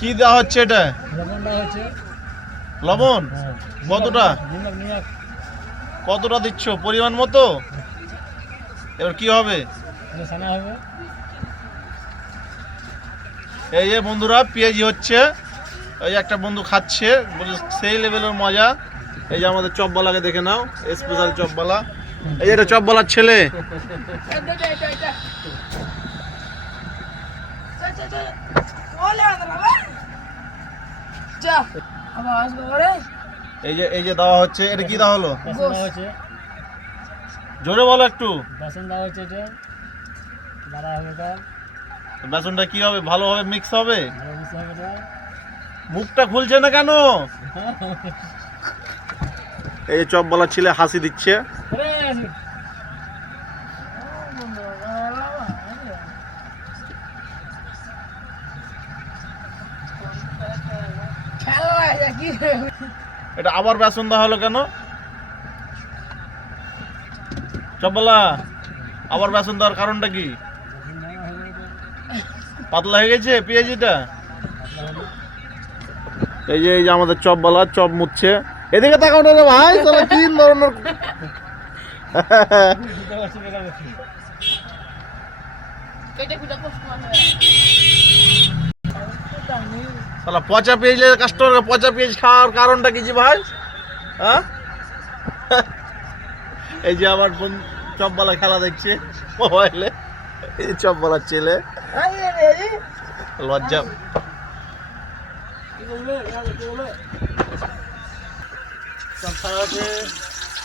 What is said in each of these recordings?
কি দেওয়া হচ্ছে এটা? লবণ? কতটা কতটা দিচ্ছ? পরিমাণ মতো? এবার কি হবে? এই যে বন্ধুরা পেঁয়াজি হচ্ছে, ওই একটা বন্ধু খাচ্ছে, বলে সেই লেভেলের মজা। এই যে আমাদের চপবালাকে দেখে নাও, স্পেশাল চপবালা। এই যে এটা চপবালার ছেলে। এই যে দেওয়া হচ্ছে, এটা কি দেওয়া হলো? জোরে বলো একটু। বেসনটা কি হবে? ভালোভাবে মিক্স হবে? মুখটা খুলছে না কেন? এই চপবালা ছেলে হাসি দিচ্ছে। এটা আবার বেসন দেওয়া হলো কেন? চপবালা আবার বেসন দেওয়ার কারণটা কি? পাতলা হয়ে গেছে পেঁয়াজিটা। এই যে আমাদের চপবালা চপ মুচ্ছে। এদিকে তাকাও না রে ভাই, তোরা কি ধরনের শালা পচা পেঁয়াজ কাস্টমার পচা পেঁয়াজ খাওয়ার কারণটা কি ভাই? হ্যাঁ, এই যে আমার চপবালা খেলা দেখছে মোবাইলে, এই চপবালার ছেলে লজ্জা।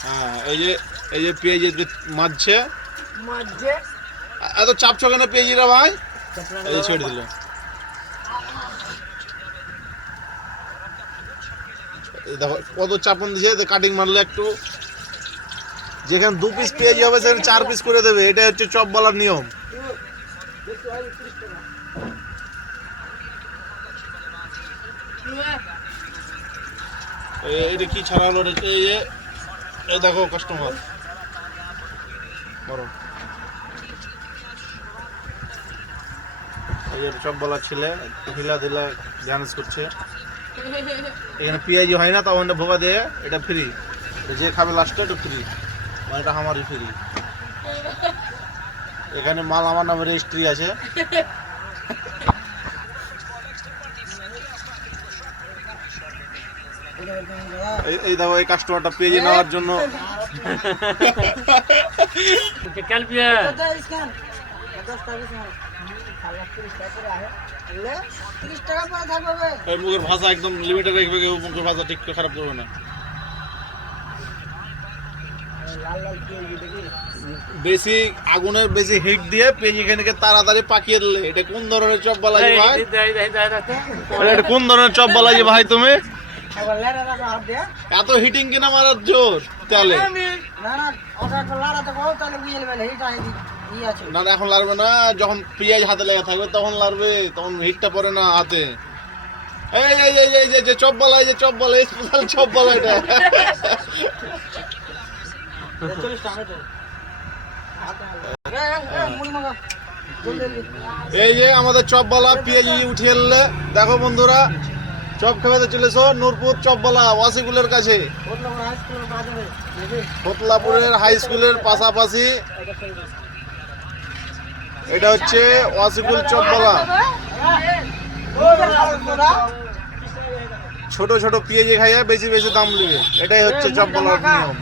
হ্যাঁ, এই যে পেঁয়াজি মারছে। এত চাপছো কেন পেঁয়াজিরা ভাই? এই ছেড়ে দিল। দেখো কত চাপন দিয়েছে, কাটিং মারলে একটু, যেখানে 2 পিস পেঁয়াজি হবে সেখানে 4 পিস করে দেবে। এটা হচ্ছে চপবালার নিয়ম। এইটা কি ছাড়ালো? এই দেখো কাস্টমার বড়, এই চপবালার ছেলে হিলা দিলা ডান্স করছে। এখানে পেঁয়াজি হয় না, তখন এটা ভোগা দিয়ে এটা ফ্রি, যে খাবে লাস্টে এটা ফ্রি, মানে এটা আমারই ফ্রি। এখানে মাল আমার নামে রেজিস্ট্রি আছে। এই দেখো এই কাস্টমারটা পেঁয়াজি নেওয়ার জন্য। মুখের ভাষা একদম লিমিটে রাখবে, মুখের ভাষা ঠিক খারাপ করবে না। বেশি আগুনের বেশি হিট দিয়ে পেঁয়াজিখানিকে তাড়াতাড়ি পাকিয়ে দিলে। এটা কোন ধরনের চপ বালাজি ভাই? এটা কোন ধরনের চপ বালাজি ভাই তুমি? এত হিটিং কিনা মারার জোর তেলে? না না, এখন লাগবে না, যখন পেঁয়াজ হাতে লেগে থাকবে তখন লাগবে, তখন হিটটা পড়ে না হাতে। এই যে চপ বালা, এই যে চপ বালা, স্পেশাল চপ বালা এটা। এই যে আমাদের চপবালা পেঁয়াজি উঠিয়ে এলে। দেখো বন্ধুরা, চপ খাওয়াতে চলেছ নূরপুর চপবালা ওয়াসিকুলের কাছে, ফতলাপুরের হাই স্কুলের পাশাপাশি। এটা হচ্ছে ওয়াসিকুল চপবালা। ছোট ছোট পেঁয়াজি খাইয়া বেশি বেশি দাম নেবে, এটাই হচ্ছে চপবালার নিয়ম।